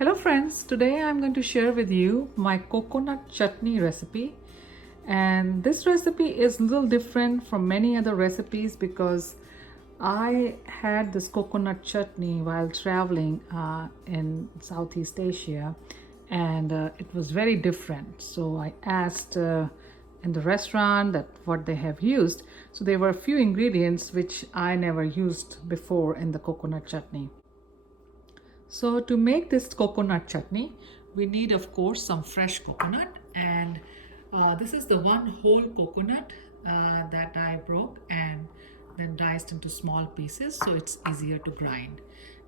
Hello friends, today I'm going to share with you my coconut chutney recipe, and this recipe is a little different from many other recipes because I had this coconut chutney while traveling in Southeast Asia, and it was very different. So I asked in the restaurant that what they have used. So there were a few ingredients which I never used before in the coconut chutney. So to make this coconut chutney, we need of course some fresh coconut, and this is the one whole coconut that I broke and then diced into small pieces so it's easier to grind.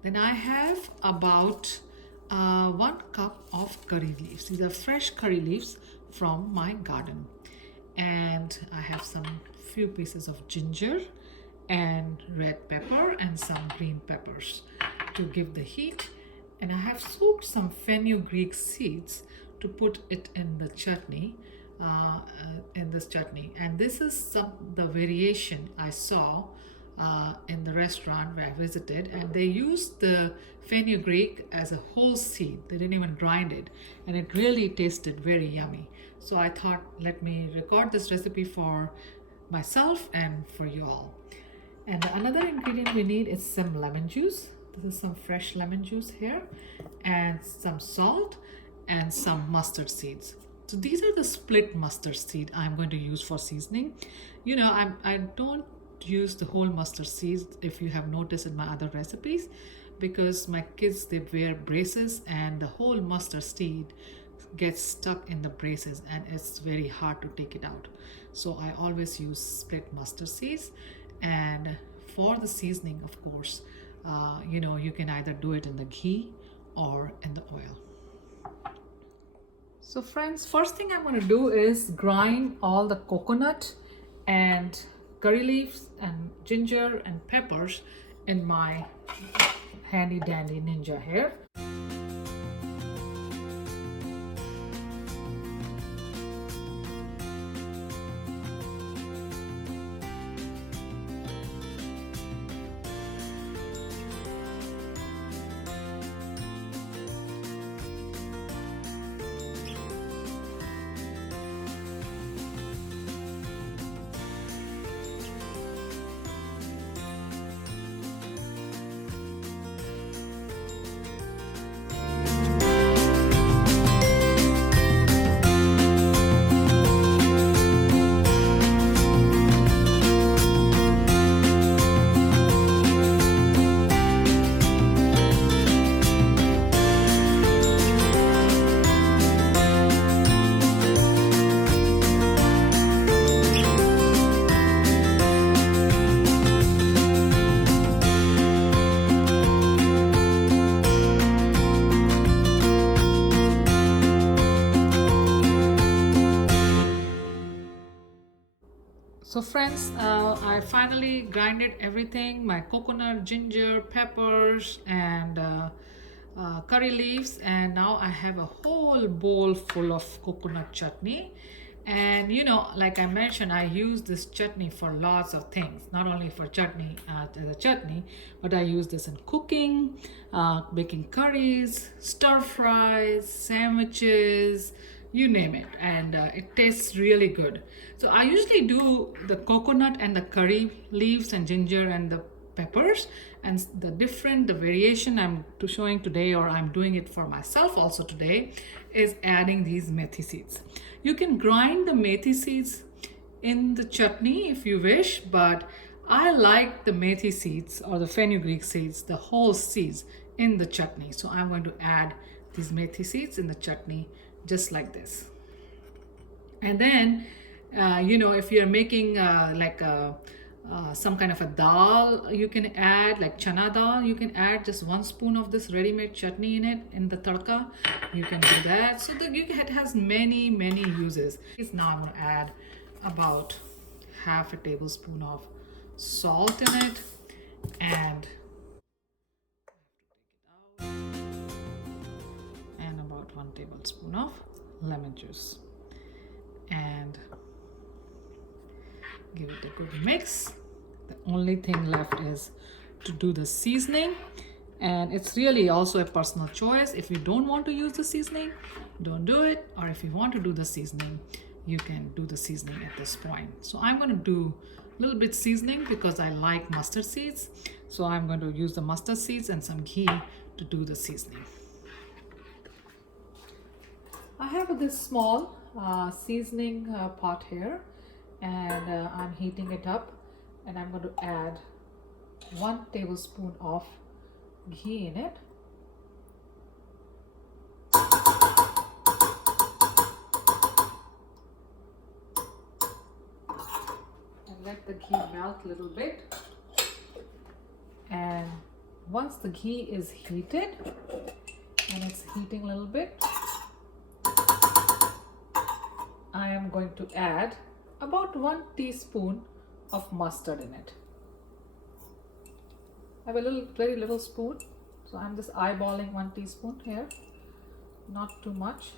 Then I have about 1 cup of curry leaves. These are fresh curry leaves from my garden. And I have some few pieces of ginger and red pepper and some green peppers to give the heat. And I have soaked some fenugreek seeds to put it in the chutney, in this chutney. And this is the variation I saw in the restaurant where I visited, and they used the fenugreek as a whole seed. They didn't even grind it, and it really tasted very yummy. So I thought, let me record this recipe for myself and for you all. And another ingredient we need is some lemon juice. This is some fresh lemon juice here, and some salt and some mustard seeds. So these are the split mustard seed I'm going to use for seasoning. You know, I don't use the whole mustard seeds, if you have noticed in my other recipes, because my kids, they wear braces and the whole mustard seed gets stuck in the braces and it's very hard to take it out. So I always use split mustard seeds. And for the seasoning, of course, you know, you can either do it in the ghee or in the oil. So friends, first thing I'm going to do is grind all the coconut and curry leaves and ginger and peppers in my handy dandy ninja here. So friends, I finally grinded everything, my coconut, ginger, peppers and curry leaves, and now I have a whole bowl full of coconut chutney. And you know, like I mentioned, I use this chutney for lots of things, not only for chutney, the chutney, but I use this in cooking, baking curries, stir fries, sandwiches, you name it, and it tastes really good. So I usually do the coconut and the curry leaves and ginger and the peppers, and the variation I'm showing today, or I'm doing it for myself also today, is adding these methi seeds. You can grind the methi seeds in the chutney if you wish, but I like the methi seeds or the fenugreek seeds, the whole seeds, in the chutney. So I'm going to add these methi seeds in the chutney just like this. And then you know, if you're making some kind of a dal, you can add like chana dal, you can add just 1 spoon of this ready-made chutney in it, in the tadka. You can do that. So it has many uses. Now I'm going to add about half a tablespoon of salt in it, and about 1 tablespoon of lemon juice, and give it a good mix. The only thing left is to do the seasoning, And it's really also a personal choice. If you don't want to use the seasoning, don't do it. Or if you want to do the seasoning, you can do the seasoning at this point. So I'm going to do a little bit seasoning because I like mustard seeds. So I'm going to use the mustard seeds and some ghee to do the seasoning. I have this small seasoning pot here, and I'm heating it up, and I'm going to add 1 tablespoon of ghee in it. And let the ghee melt a little bit. And once the ghee is heated, and it's heating a little bit, I am going to add about 1 teaspoon of mustard in it. I have a very little spoon, so I'm just eyeballing 1 teaspoon here, not too much.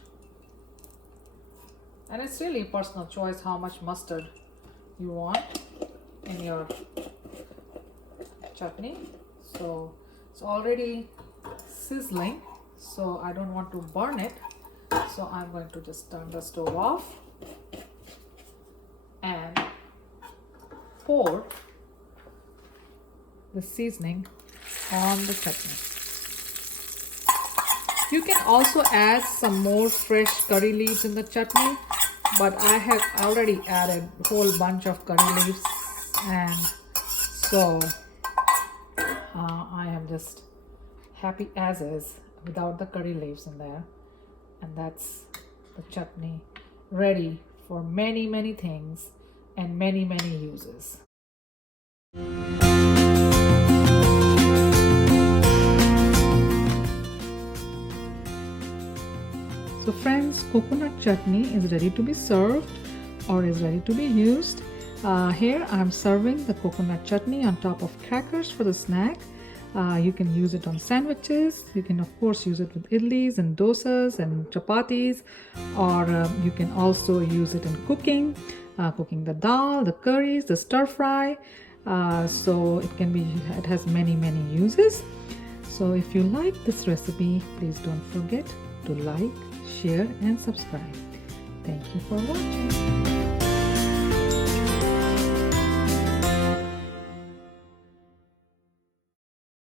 And it's really a personal choice how much mustard you want in your chutney. So it's already sizzling, so I don't want to burn it. So I'm going to just turn the stove off and pour the seasoning on the chutney. You can also add some more fresh curry leaves in the chutney, but I have already added a whole bunch of curry leaves, and so I am just happy as is without the curry leaves in there. And that's the chutney ready for many things and many uses. So friends, coconut chutney is ready to be served or is ready to be used. Here I'm serving the coconut chutney on top of crackers for the snack. You can use it on sandwiches. You can of course use it with idlis and dosas and chapatis, or you can also use it in cooking the dal, the curries, the stir fry. So it has many uses. So if you like this recipe, please don't forget to like, share and subscribe. Thank you for watching.